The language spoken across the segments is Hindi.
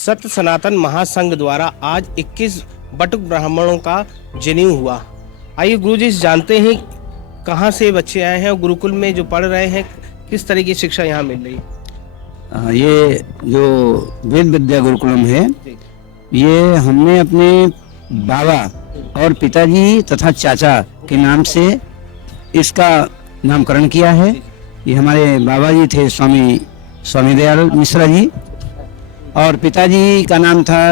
सत्य सनातन महासंघ द्वारा आज 21 बटुक ब्राह्मणों का जनेऊ हुआ। आइए गुरुजी जानते हैं कहाँ से बच्चे आए हैं और गुरुकुल में जो पढ़ रहे हैं किस तरह की शिक्षा यहाँ मिल रही है। ये जो वेद विद्या गुरुकुलम है, ये हमने अपने बाबा और पिताजी तथा चाचा के नाम से इसका नामकरण किया है। ये हमारे बाबा जी थे स्वामी दयाल मिश्रा जी, और पिताजी का नाम था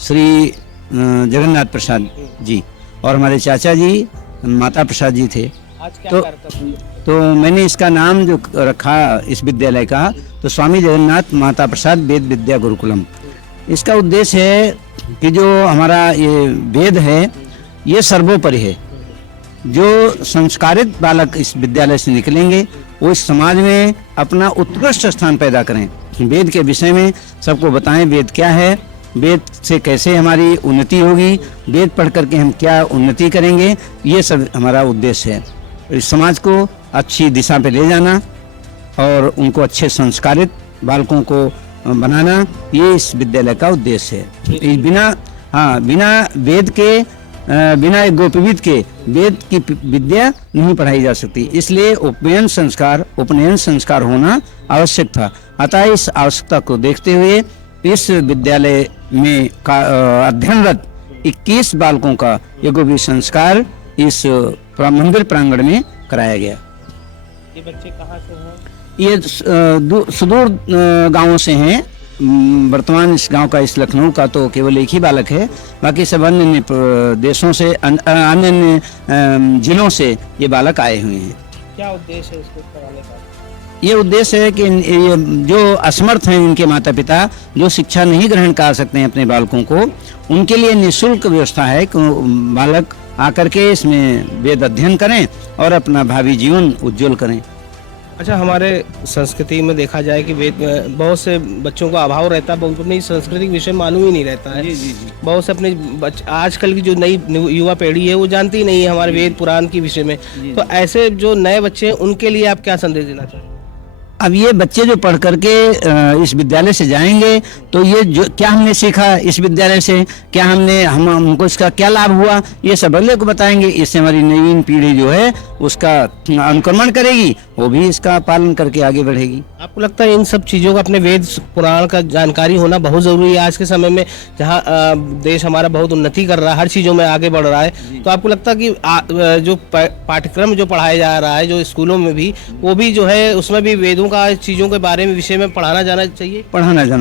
श्री जगन्नाथ प्रसाद जी, और हमारे चाचा जी माता प्रसाद जी थे। आज क्या तो मैंने इसका नाम जो रखा इस विद्यालय का, तो स्वामी जगन्नाथ माता प्रसाद वेद विद्या गुरुकुलम। इसका उद्देश्य है कि जो हमारा ये वेद है ये सर्वोपरि है। जो संस्कारित बालक इस विद्यालय से निकलेंगे वो इस समाज में अपना उत्कृष्ट स्थान पैदा करें। वेद के विषय में सबको बताएं वेद क्या है, वेद से कैसे हमारी उन्नति होगी, वेद पढ़ करके हम क्या उन्नति करेंगे, ये सब हमारा उद्देश्य है। इस समाज को अच्छी दिशा पे ले जाना और उनको अच्छे संस्कारित बालकों को बनाना, ये इस विद्यालय का उद्देश्य है। बिना वेद के बिना एक गोपवीत के वेद की विद्या नहीं पढ़ाई जा सकती। इसलिए उपनयन संस्कार होना आवश्यक था। अतः इस आवश्यकता को देखते हुए इस विद्यालय में अध्ययनरत 21 बालकों का ये गोपवीत संस्कार इस मंदिर प्रांगण में कराया गया। ये बच्चे कहाँ से हैं? ये सुदूर गांवों से हैं। वर्तमान इस गांव का, इस लखनऊ का तो केवल एक ही बालक है, बाकी सब अन्य देशों से, अन्य जिलों से ये बालक आए हुए हैं। क्या उद्देश्य है इसको कराने का? ये उद्देश्य है कि ये जो असमर्थ हैं उनके माता पिता, जो शिक्षा नहीं ग्रहण कर सकते हैं अपने बालकों को, उनके लिए निःशुल्क व्यवस्था है कि बालक आकर के इसमें वेद अध्ययन करें और अपना भावी जीवन उज्जवल करें। अच्छा, हमारे संस्कृति में देखा जाए कि वेद बहुत से बच्चों का अभाव रहता है, बहुत अपनी सांस्कृतिक विषय मालूम ही नहीं रहता है। जी। बहुत से अपने आजकल की जो नई युवा पीढ़ी है वो जानती ही नहीं है हमारे वेद पुराण के विषय में। तो ऐसे जो नए बच्चे हैं उनके लिए आप क्या संदेश देना चाहेंगे? अब ये बच्चे जो पढ़ करके इस विद्यालय से जाएंगे तो ये जो क्या हमने सीखा इस विद्यालय से, क्या हमको इसका क्या लाभ हुआ, ये सब अगले को बताएंगे। इससे हमारी नवीन पीढ़ी जो है उसका अनुकरण करेगी, वो भी इसका पालन करके आगे बढ़ेगी। आपको लगता है इन सब चीज़ों का, अपने वेद पुराण का जानकारी होना बहुत ज़रूरी है आज के समय में, जहाँ देश हमारा बहुत उन्नति कर रहा है, हर चीज़ों में आगे बढ़ रहा है। तो आपको लगता है कि जो पाठ्यक्रम जो पढ़ाया जा रहा है, जो स्कूलों में भी, वो भी जो है उसमें भी वेदों का, चीज़ों के बारे में, विषय में पढ़ाना जाना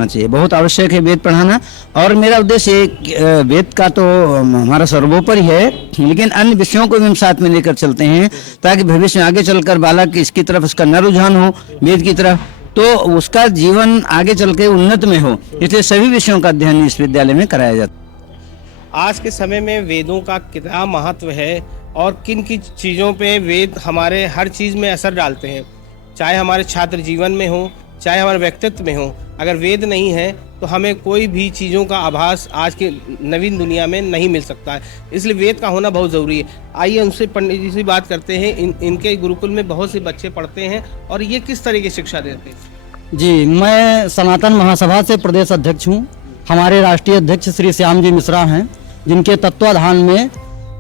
चाहिए, बहुत आवश्यक है वेद पढ़ाना। और मेरा उद्देश्य वेद का तो हमारा सर्वोपरि है, लेकिन अन्य विषयों को भी हम साथ में लेकर चलते हैं ताकि भविष्य में आगे चलकर बालक इसकी तरफ उसका न रुझान हो वेद की तरफ, तो उसका जीवन आगे चल के उन्नत में हो। इसलिए सभी विषयों का अध्ययन इस विद्यालय में कराया जाता है। आज के समय में वेदों का कितना महत्व है और किन की चीज़ों पे वेद हमारे हर चीज़ में असर डालते हैं, चाहे हमारे छात्र जीवन में हो, चाहे हमारे व्यक्तित्व में हो। अगर वेद नहीं है तो हमें कोई भी चीज़ों का आभास आज के नवीन दुनिया में नहीं मिल सकता है, इसलिए वेद का होना बहुत ज़रूरी है। आइए उनसे पंडित जी से बात करते हैं। इनके गुरुकुल में बहुत से बच्चे पढ़ते हैं और ये किस तरह की शिक्षा देते हैं? जी, मैं सनातन महासभा से प्रदेश अध्यक्ष हूँ। हमारे राष्ट्रीय अध्यक्ष श्री श्याम जी मिश्रा हैं, जिनके तत्वाधान में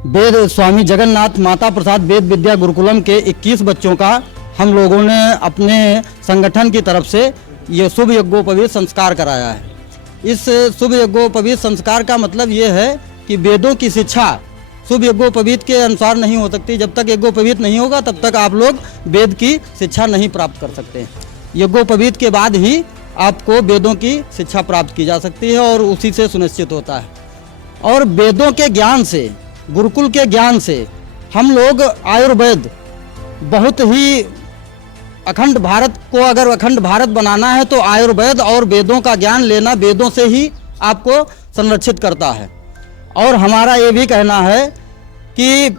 वेद स्वामी जगन्नाथ माता प्रसाद वेद विद्या गुरुकुलम के 21 बच्चों का हम लोगों ने अपने संगठन की तरफ से ये शुभ यज्ञोपवीत संस्कार कराया है। इस शुभ यज्ञोपवीत संस्कार का मतलब ये है कि वेदों की शिक्षा शुभ यज्ञोपवीत के अनुसार नहीं हो सकती। जब तक यज्ञोपवीत नहीं होगा तब तक आप लोग वेद की शिक्षा नहीं प्राप्त कर सकते। यज्ञोपवीत के बाद ही आपको वेदों की शिक्षा प्राप्त की जा सकती है और उसी से सुनिश्चित होता है। और वेदों के ज्ञान से, गुरुकुल के ज्ञान से हम लोग आयुर्वेद बहुत ही अखंड भारत को, अगर अखंड भारत बनाना है तो आयुर्वेद और वेदों का ज्ञान लेना वेदों से ही आपको संरक्षित करता है। और हमारा ये भी कहना है कि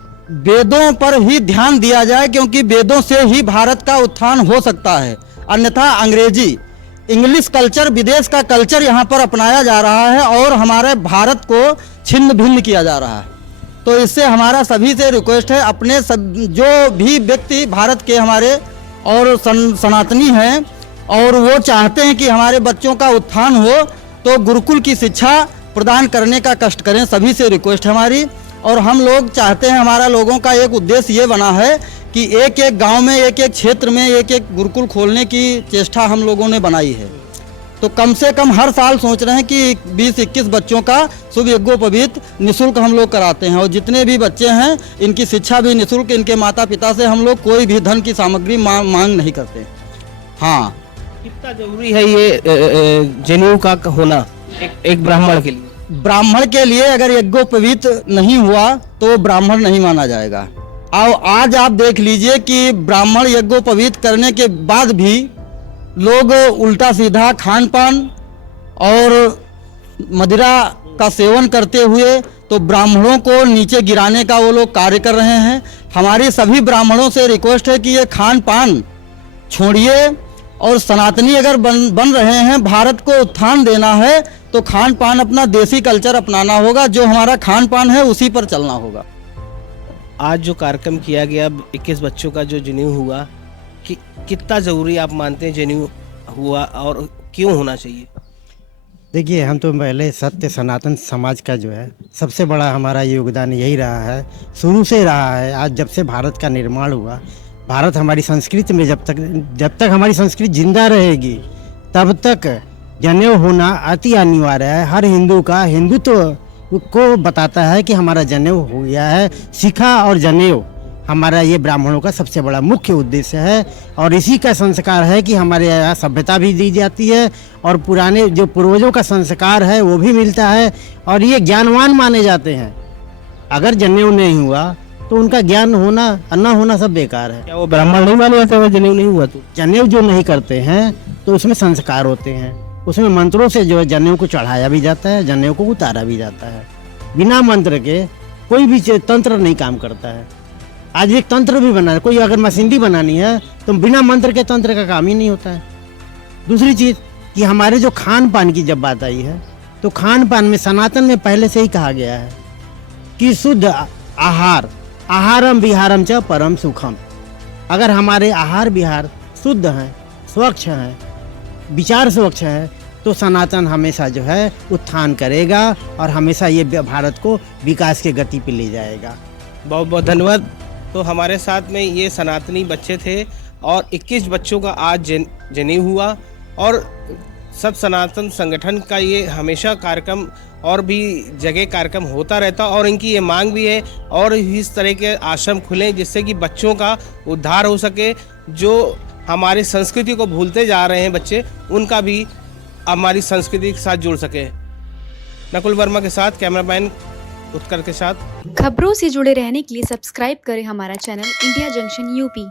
वेदों पर ही ध्यान दिया जाए, क्योंकि वेदों से ही भारत का उत्थान हो सकता है। अन्यथा अंग्रेजी, इंग्लिश कल्चर, विदेश का कल्चर यहाँ पर अपनाया जा रहा है और हमारे भारत को छिन्न भिन्न किया जा रहा है। तो इससे हमारा सभी से रिक्वेस्ट है, अपने जो भी व्यक्ति भारत के हमारे और सनातनी हैं और वो चाहते हैं कि हमारे बच्चों का उत्थान हो, तो गुरुकुल की शिक्षा प्रदान करने का कष्ट करें, सभी से रिक्वेस्ट है हमारी। और हम लोग चाहते हैं, हमारा लोगों का एक उद्देश्य ये बना है कि एक एक गांव में, एक एक क्षेत्र में एक एक गुरुकुल खोलने की चेष्टा हम लोगों ने बनाई है। तो कम से कम हर साल सोच रहे हैं कि 20-21 बच्चों का शुभ यज्ञोपवीत निःशुल्क हम लोग कराते हैं। और जितने भी बच्चे हैं इनकी शिक्षा भी निःशुल्क, इनके माता पिता से हम लोग कोई भी धन की सामग्री मांग नहीं करते। हाँ, कितना जरूरी है ये जनेऊ का होना एक ब्राह्मण के लिए? ब्राह्मण के लिए अगर यज्ञोपवीत नहीं हुआ तो ब्राह्मण नहीं माना जाएगा। और आज आप देख लीजिए कि ब्राह्मण यज्ञोपवीत करने के बाद भी लोग उल्टा सीधा खान पान और मदिरा का सेवन करते हुए तो ब्राह्मणों को नीचे गिराने का वो लोग कार्य कर रहे हैं। हमारी सभी ब्राह्मणों से रिक्वेस्ट है कि ये खान पान छोड़िए और सनातनी अगर बन रहे हैं, भारत को उत्थान देना है तो खान पान अपना देसी कल्चर अपनाना होगा, जो हमारा खान पान है उसी पर चलना होगा। आज जो कार्यक्रम किया गया 21 बच्चों का जो जनेऊ हुआ, कि कितना ज़रूरी आप मानते हैं जनेऊ हुआ और क्यों होना चाहिए? देखिए, हम तो पहले सत्य सनातन समाज का जो है सबसे बड़ा हमारा योगदान यही रहा है, शुरू से रहा है। आज जब से भारत का निर्माण हुआ, भारत हमारी संस्कृति में जब तक हमारी संस्कृति जिंदा रहेगी तब तक जनेऊ होना अति अनिवार्य है। हर हिंदू का हिंदुत्व को बताता है कि हमारा जनेऊ हो गया है। शिखा और जनेऊ हमारा ये ब्राह्मणों का सबसे बड़ा मुख्य उद्देश्य है और इसी का संस्कार है कि हमारे यहाँ सभ्यता भी दी जाती है और पुराने जो पूर्वजों का संस्कार है वो भी मिलता है और ये ज्ञानवान माने जाते हैं। अगर जनेऊ नहीं हुआ तो उनका ज्ञान होना न होना सब बेकार है। क्या वो ब्राह्मण नहीं माने जाते हैं जनेऊ नहीं हुआ तो? जनेऊ जो नहीं करते हैं तो उसमें संस्कार होते हैं, उसमें मंत्रों से जो है जनेऊ को चढ़ाया भी जाता है, जनेऊ को उतारा भी जाता है। बिना मंत्र के कोई भी तंत्र नहीं काम करता है। आज एक तंत्र भी बना है, कोई अगर मशीनरी बनानी है तो बिना मंत्र के तंत्र का काम ही नहीं होता है। दूसरी चीज़ कि हमारे जो खान पान की जब बात आई है तो खान पान में सनातन में पहले से ही कहा गया है कि शुद्ध आहार, आहारम विहारम च परम सुखम। अगर हमारे आहार विहार शुद्ध हैं, स्वच्छ हैं, विचार स्वच्छ है तो सनातन हमेशा जो है उत्थान करेगा और हमेशा ये भारत को विकास के गति पे ले जाएगा। बहुत बहुत धन्यवाद। तो हमारे साथ में ये सनातनी बच्चे थे और 21 बच्चों का आज जनेऊ हुआ और सब सनातन संगठन का ये हमेशा कार्यक्रम और भी जगह कार्यक्रम होता रहता और इनकी ये मांग भी है और इस तरह के आश्रम खुलें जिससे कि बच्चों का उद्धार हो सके। जो हमारी संस्कृति को भूलते जा रहे हैं बच्चे, उनका भी हमारी संस्कृति के साथ जुड़ सके। नकुल वर्मा के साथ, कैमरामैन उत्कर के साथ। खबरों से जुड़े रहने के लिए सब्सक्राइब करें हमारा चैनल इंडिया जंक्शन यूपी।